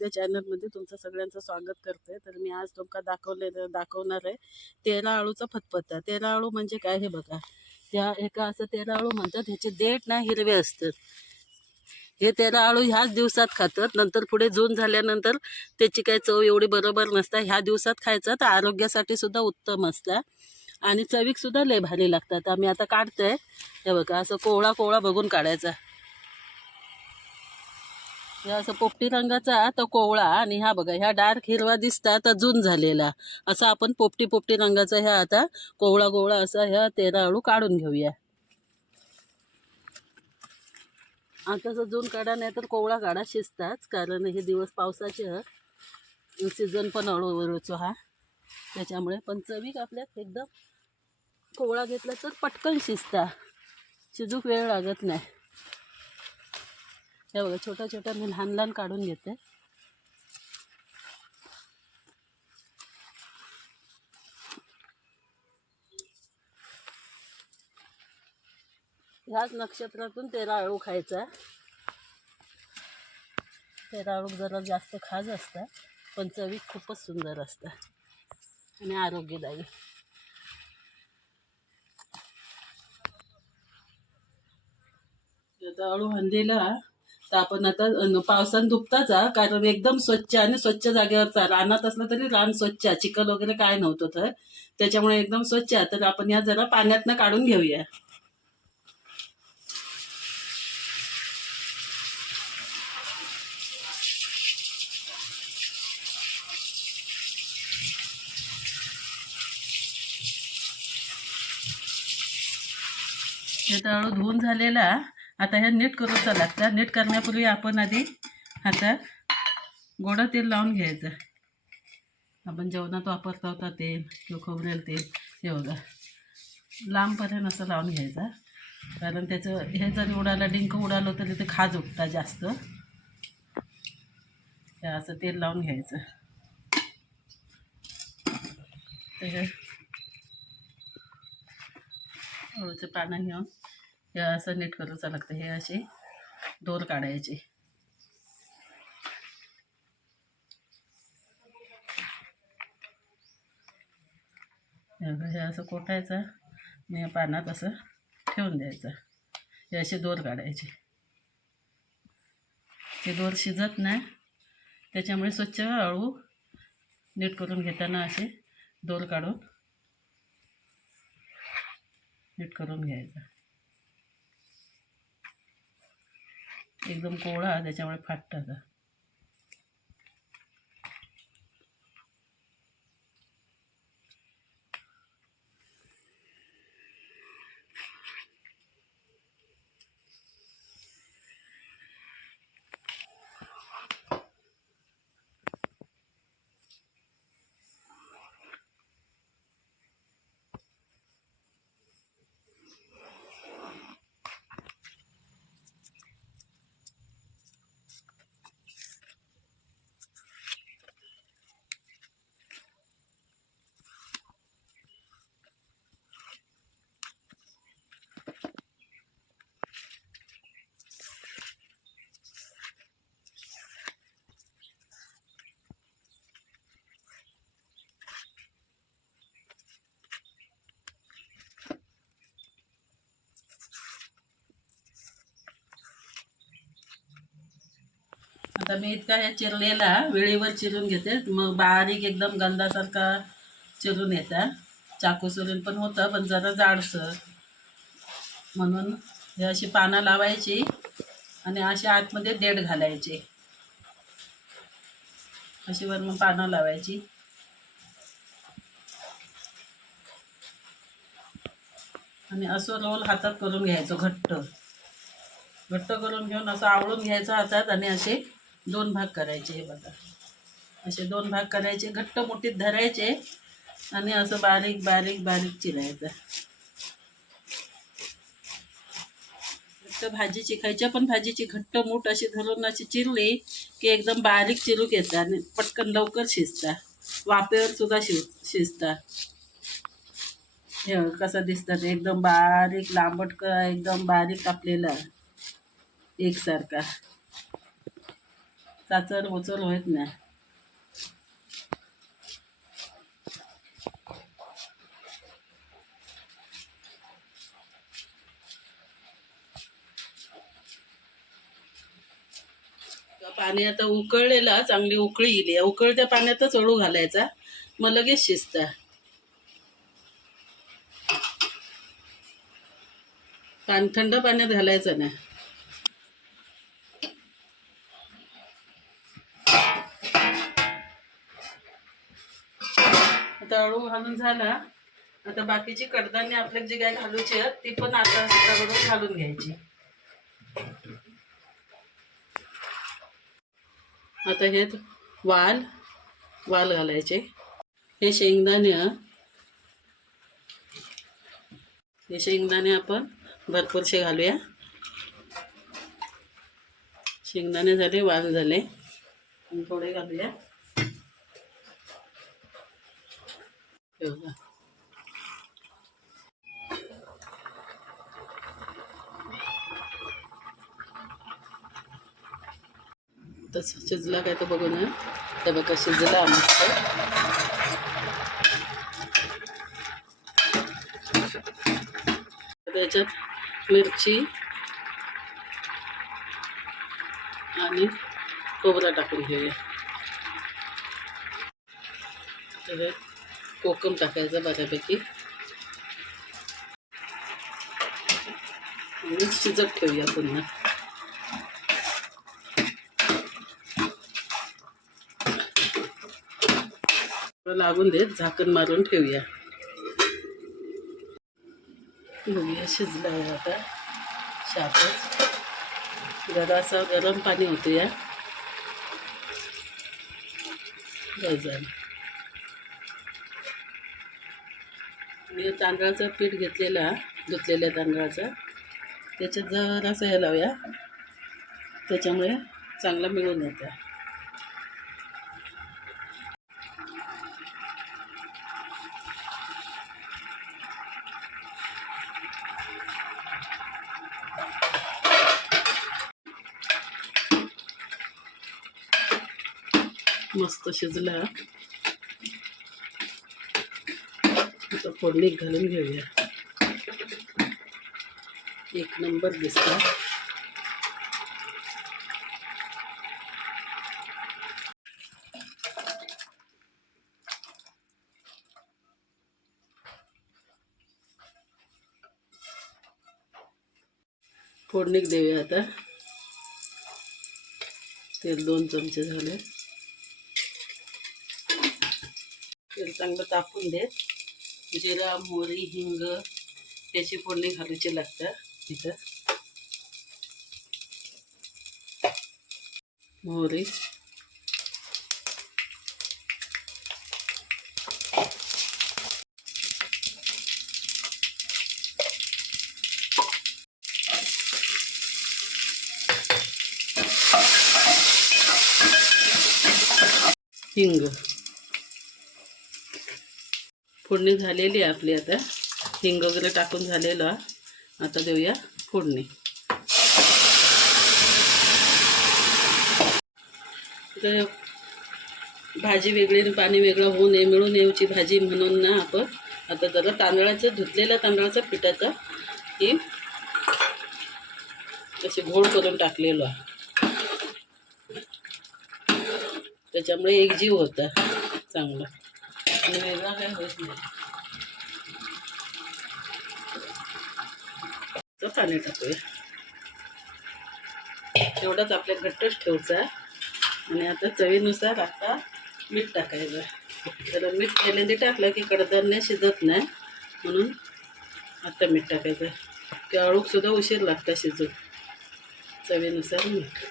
विद्या चॅनलमध्ये तुमचं सगळ्यांचं स्वागत करते. तर मी आज तुमका दाखवणार आहे तेरा आळूचा फतफता. तेरा आळू म्हणजे काय हे बघा. त्या एका असं तेरा आळू म्हणतात. ह्याचे देठ ना हिरवे असतात. हे तेरा आळू ह्याच दिवसात खातात. नंतर पुढे जून झाल्यानंतर त्याची काही चव एवढी बरोबर नसतात. ह्या दिवसात खायचं तर आरोग्यासाठी सुद्धा उत्तम असतं आणि चवीक सुद्धा लय भारी लागतात. आम्ही आता काढतोय. हे बघा असं कोवळा कोवळा बघून काढायचा. हे असं पोपटी रंगाचा तो कोवळा आणि हा बघा ह्या डार्क हिरवा दिसतात अजून झालेला. असा आपण पोपटी पोपटी रंगाचा ह्या आता कोवळा कोवळा असा ह्या तेरा आळू काढून घेऊया. आता सजून काढा नाही तर कोवळा काढा शिजताच, कारण हे दिवस पावसाचे सीझन पण हळूहळूचो हा, त्याच्यामुळे. पण चवीक आपल्यात एकदम कोवळा घेतला तर पटकन शिजता, शिजूक वेळ लागत नाही. हे बघा छोट्या छोट्या मी लहान लहान काढून घेते. ह्याच नक्षत्रातून तेरा आळू खायचा. तेरा आळू जरा जास्त खाज असतात पण चवीक खूपच सुंदर असतात आणि आरोग्यदायी. आता आळू हंदीला तर आपण आता पावसानं दुखताच कारण एकदम स्वच्छ आणि स्वच्छ जागेवरचा. रानात असलं तरी रान स्वच्छ, चिखल वगैरे काय नव्हतं तर त्याच्यामुळे एकदम स्वच्छ. तर आपण या जरा पाण्यातनं काढून घेऊया. हे तर आळू धुवून झालेला. आता हे नीट करूचा लागतं. नीट करण्यापूर्वी आपण आधी हातात गोडं तेल लावून घ्यायचं. आपण जेवणात वापरता होता तेल किंवा खोबरेल तेल, हे बघा लांबपर्यंत असं लावून घ्यायचा. कारण त्याचं हे जरी उडालं, डिंक उडालं तरी ते खाज उठता जास्त. हे असं तेल लावून घ्यायचं. त्याच्या हळूचे पानं घेऊन हे असं नीट करूचं लागतं. हे असे दोर काढायचे. हे असं कोटायचं आणि पानात असं ठेवून द्यायचं. हे असे दोर काढायचे. ते दोर शिजत नाही, त्याच्यामुळे स्वच्छ आळू नीट करून घेताना असे दोर काढून नीट करून घ्यायचा. एकदम कोवळा त्याच्यामुळे फाटतं. आता मी इतका ह्या चिरलेला वेळेवर चिरून घेते. मग बारीक एकदम गंधासारखा चिरून येतात. चाकू सुरून पण होतं पण जरा जाडसर, म्हणून हे अशी पानं लावायची आणि अशी आतमध्ये देठ घालायचे. अशी वरून पानं लावायची आणि असं रोल हातात करून घ्यायचं. घट्ट घट्ट करून घेऊन असं आवळून घ्यायचं हातात आणि असे दोन भाग करायचे. हे बघा असे दोन भाग करायचे, घट्ट मुठीत धरायचे आणि असं बारीक बारीक बारीक चिरायचं. फक्त भाजीची खायच्या पण भाजीची घट्ट मूठ अशी धरून अशी चिरली की एकदम बारीक चिरूक येतं आणि पटकन लवकर शिजता. वाफेवर सुद्धा शिजता. हे कसं दिसतात एकदम बारीक लांबट, एकदम बारीक कापलेला एकसारखा. चाचर उचल होत नाही. पाणी आता उकळलेला, चांगली उकळी येईल. या उकळत्या पाण्यातच अळू घालायचा, मग लगेच शिजता. थंड पाण्यात घालायचं नाही. आता अळू घालून झाला. आता बाकीची कडधान्य आपल्याला जे काय घालूची आहेत ती पण आता त्याबरोबर घालून घ्यायची. आता हे वाल घालायचे. हे शेंगदाणे आपण भरपूरसे घालूया. शेंगदाणे झाले, वाल झाले, थोडे घालूया. तसं शिजला काय तर बघू ना. हे बघा शिजला मस्त. त्याच्यात मिरची आणि खोबरा टाकून घेऊया. तर कोकम टाकायचं बऱ्यापैकी आणि शिजत ठेवूया पुन्हा. लागून देत, झाकण मारून ठेवूया. बघूया शिजला आहे आता. शापच जरासा गरम पाणी होतं या झालं. मी तांदळाचं पीठ घेतलेला, धुतलेल्या तांदळाचा, त्याच्यात जरासं हे लावूया, त्याच्यामुळे चांगला मिळून येतं. मस्त शिजला. आता फोडणीत घालून घेऊया. एक नंबर दिसला. फोडणीत देऊया आता. तेल 2 चमचे झाले. तेल चांगलं तापून दे. जिरा, मोहरी, हिंग त्याची फोडणी घालूची लागतात. तिथं मोहरी, हिंग. फोडणी झालेली आहे आपली. आता हिंग वगैरे टाकून झालेलं. आता देऊया फोडणी. तर भाजी वेगळी आणि पाणी वेगळं होऊ नये, मिळून येऊची भाजी म्हणून ना आपण आता जरा धुतलेल्या तांदळाचं पिठाचं ही अशी घोळ करून टाकलेलो आहे. त्याच्यामुळे एकजीव होता चांगला आणि वेगळा काय होत नाही. तर पाणी टाकूया. तेवढाच आपल्या घट्टच ठेवचा. आणि आता चवीनुसार आता मीठ टाकायचं. तर मीठ पहिल्यांदा टाकलं की कडधान्य शिजत नाही, म्हणून आता मीठ टाकायचं. की अळूकसुद्धा उशीर लागता शिजून. चवीनुसार मीठ.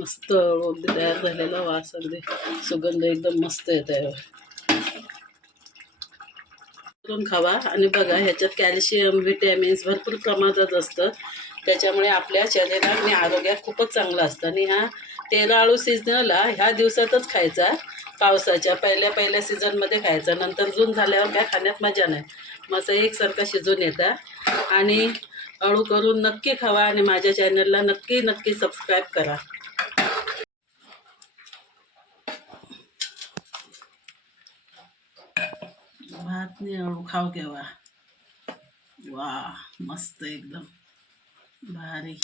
मस्त अळू अगदी तयार झालेला. वास अगदी सुगंध एकदम मस्त येत आहे. करून खावा. आणि बघा ह्याच्यात कॅल्शियम, व्हिटॅमिन्स भरपूर प्रमाणात असतं. त्याच्यामुळे आपल्या शरीरात आणि आरोग्यात खूपच चांगलं असतं. आणि हा तेरा अळू सीझनला ह्या दिवसातच खायचा. पावसाच्या पहिल्या सीझनमध्ये खायचा. नंतर जून झाल्यावर काय खाण्यात मजा नाही. मस्त एकसारखा शिजून येतात. आणि अळू करून नक्की खावा आणि माझ्या चॅनलला नक्की नक्की सबस्क्राईब करा. भातने अळू खाऊ केव्हा. वा, मस्त एकदम भारी.